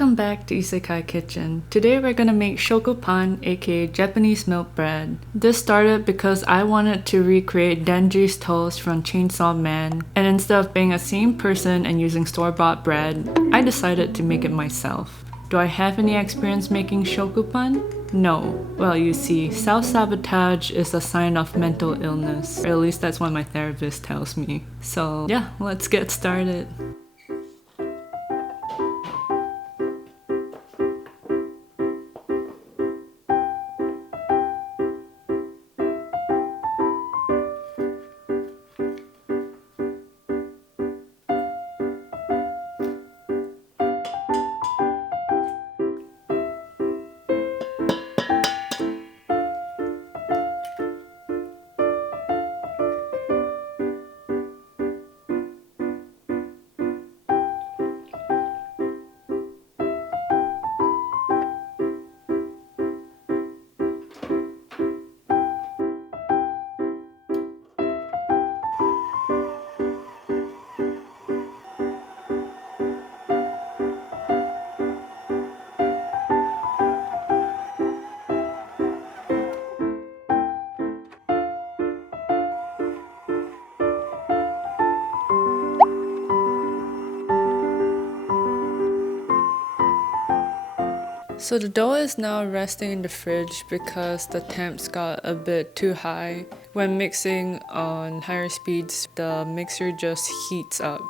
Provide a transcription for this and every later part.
Welcome back to Isekaikitchen. Today we're gonna make shokupan, aka Japanese milk bread. This started because I wanted to recreate Denji's toast from Chainsaw Man, and instead of being a same person and using store-bought bread, I decided to make it myself. Do I have any experience making shokupan? No. Well, you see, self-sabotage is a sign of mental illness, or at least that's what my therapist tells me. So yeah, let's get started. So the dough is now resting in the fridge because the temps got a bit too high. When mixing on higher speeds, the mixer just heats up.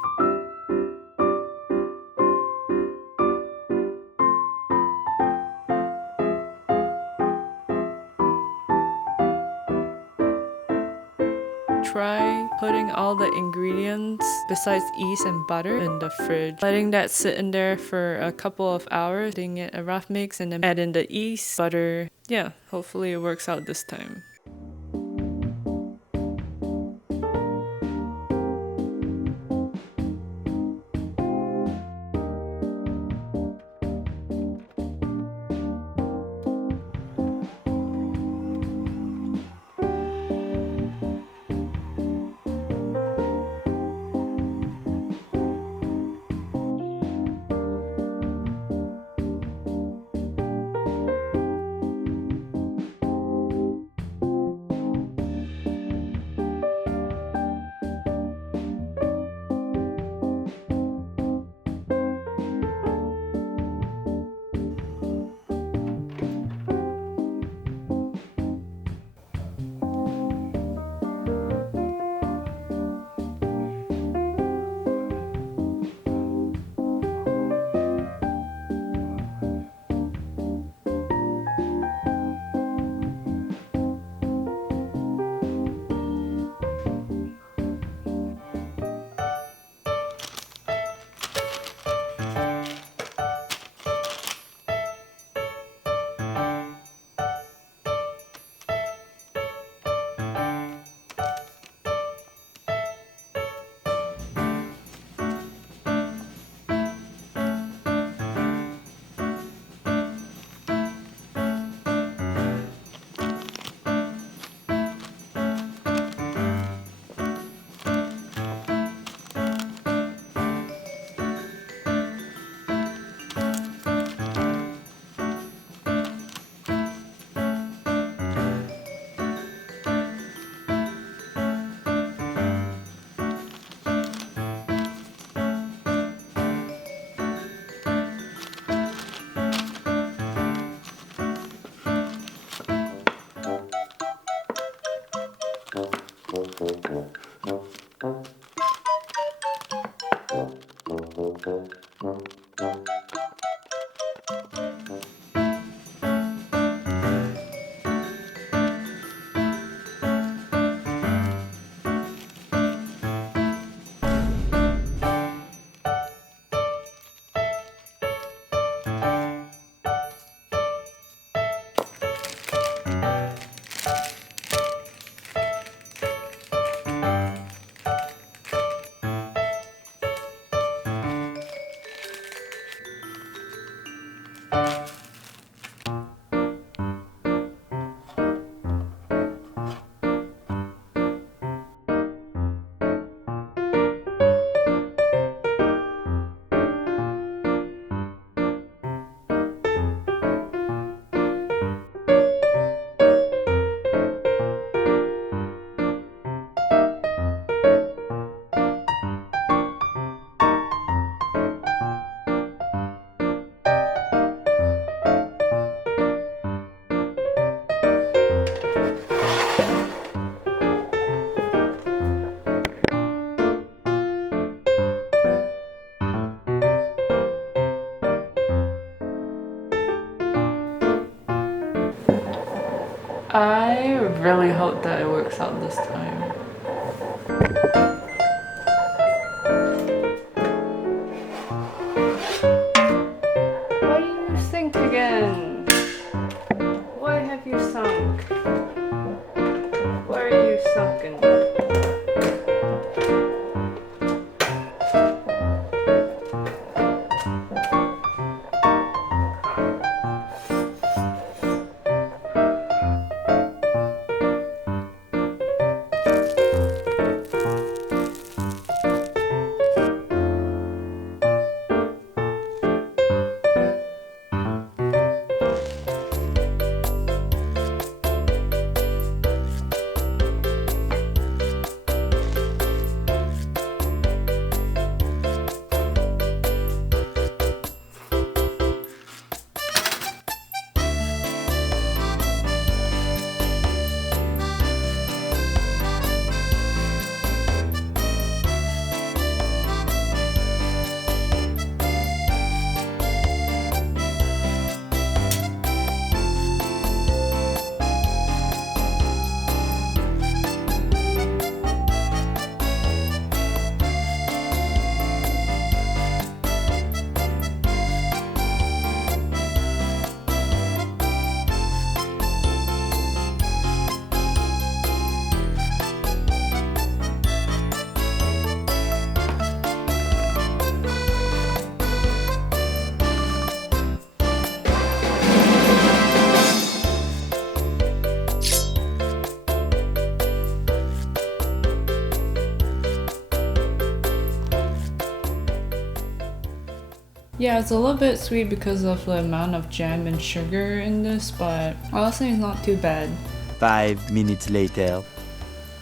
Try putting all the ingredients besides yeast and butter in the fridge, letting that sit in there for a couple of hours, getting it a rough mix, and then add in the yeast, butter. Yeah, hopefully it works out this time. I really hope that it works out this time. Why do you sink again? Why have you sunk? Why are you sunken? Yeah, it's a little bit sweet because of the amount of jam and sugar in this, but honestly it's not too bad. 5 minutes later.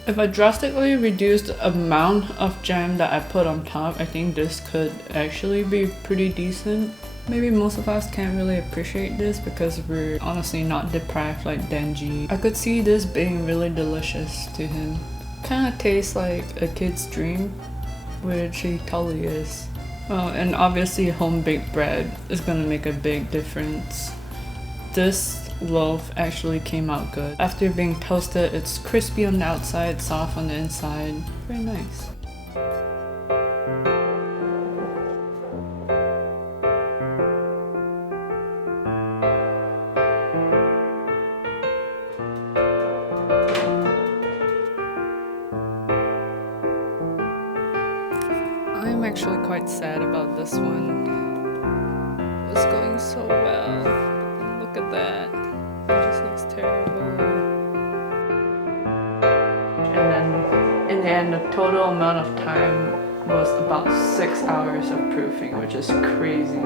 If I drastically reduce the amount of jam that I put on top, I think this could actually be pretty decent. Maybe most of us can't really appreciate this because we're honestly not deprived like Denji. I could see this being really delicious to him. Kinda tastes like a kid's dream, which he totally is. Oh, and obviously home-baked bread is gonna make a big difference. This loaf actually came out good. After being toasted, it's crispy on the outside, soft on the inside. Very nice. I'm actually quite sad about this one. It was going so well. Look at that. It just looks terrible. And then in the end, the total amount of time was about 6 hours of proofing, which is crazy.